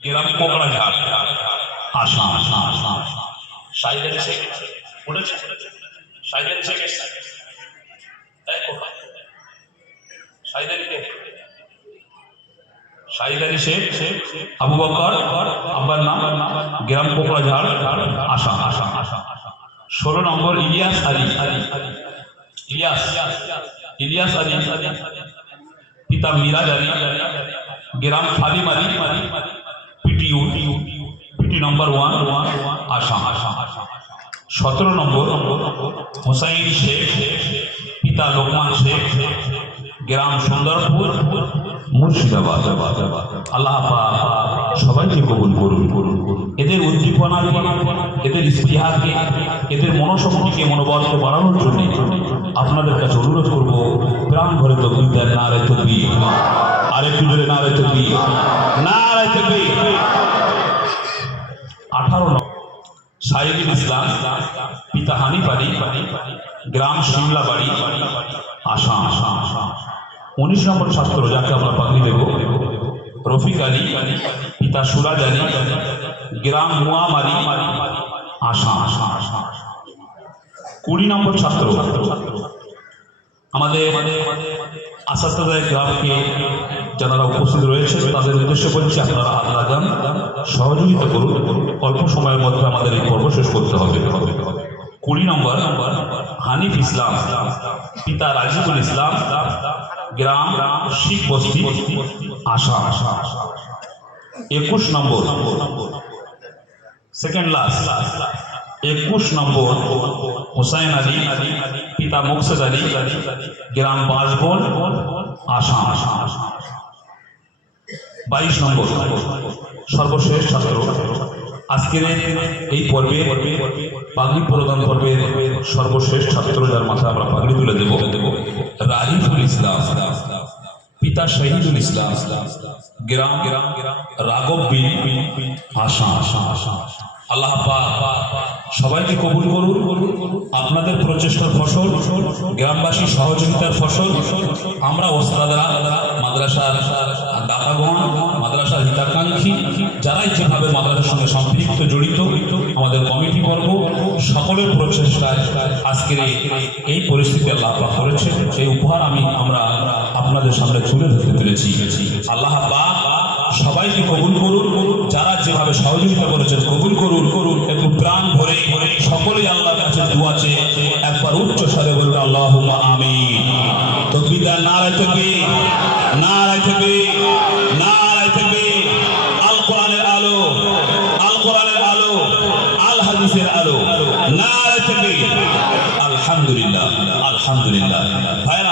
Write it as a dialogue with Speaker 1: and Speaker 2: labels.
Speaker 1: গ্রাম কোকড়াঝাড় আসাম সাইলেন শেখ। উঠেছে? সাইলেন শেখ এসছে। সাইলেন কে? আলী শেখ? আবু বকর? আব্বার নাম? গ্রাম কোকড়াঝাড় আসাম আসাম আসাম ষোলো নম্বর ইলিয়াস আলী। ইলিয়াস। ইলিয়াস আলী। পিতা মিরাজ আলী। গ্রাম ফালিম আলী নম্বর ওয়ান আসাম সতেরো নম্বর, হোসাইন শেখ, পিতা লোকমান শেখ, গ্রাম সুন্দরপুর, মুর্শিদাবাদ। আল্লাহ সবাইকে কবুল করুন। করুন এদের উদ্দীপনা এদের ইস্তিহারকে এদের মনোশক্তিকে, মনোবলকে বাড়ানোর জন্য আপনাদের কাছে অনুরোধ করব প্রাণ ভরে তো বিদ্যার না রে তকবি আরেকটু জোরে না রে তকবি না তকবি সাইদুল ইসলাম, পিতা আলী গ্রাম শিমলা বাড়ি আসাম। উনিশ নম্বর ছাত্র যাকে আমরা পাগড়ি দেব, রফিক আলী, পিতা সুরাজ আলী, গ্রাম মুয়াম আলী আসাম। আসাম আসাম কুড়ি নম্বর ছাত্র আমাদের আসাদায় গ্রামকে যারা উপস্থিত রয়েছে তাদের উদ্দেশ্য বলছি আপনারা হাত লাগান সহযোগিতা করুন, অল্প সময়ের মধ্যে আমাদের এই পর্ব শেষ করতে হবে। কুড়ি নম্বর, হানিফ ইসলাম, পিতা রাজিবুল ইসলাম, গ্রাম শিখ বস্তি আশা একুশ নম্বর সেকেন্ড লাস্ট একুশ নম্বর হোসাইন আলী, পিতা মুকসেদ আলী, গ্রাম বাঁশবন, আসাম। বাইশ নম্বর, সর্বশেষ ছাত্র। আজকের এই পর্বে পাগড়ি প্রদান পর্বের সর্বশেষ ছাত্র যার মাথায় আমরা পাগড়ি তুলে দেব রাহিফুল ইসলাম। পিতা শহীদুল ইসলাম। গ্রাম গ্রাম রাগব বিন আসাম আসাম আসাম। আল্লাহ সবাইকে কবুল করুন। আপনাদের প্রচেষ্টার ফসল, গ্রামবাসী সহযোগিতার ফসল, আমরা ওস্তাদরা, মাদ্রাসার দাতাগণ, মাদ্রাসার হিতাকাঙ্ক্ষী, যারাই যেভাবে মাদ্রাসার সঙ্গে সম্পৃক্ত জড়িত, আমাদের কমিটি বর্গ, সকলের প্রচেষ্টায় আজকের এই- পরিস্থিতি আল্লাহ করেছে। সেই উপহার আমি আমরা আপনাদের সামনে তুলে ধরতে পেরেছি। আল্লাহ সবাইকে কবুল করুন। যারা যেভাবে সহযোগিতা করেছেন, কবুল করুন। করুন একটু প্রাণ ভরে সকলেই আল্লাহর কাছে দোয়া চেয়ে একবার উচ্চ স্বরে বলুন আল্লাহ আমি নারায় থেকে আল আলো। আল নারায় থেকে আলহামদুলিল্লাহ। আলহামদুলিল্লাহ। ভাইরা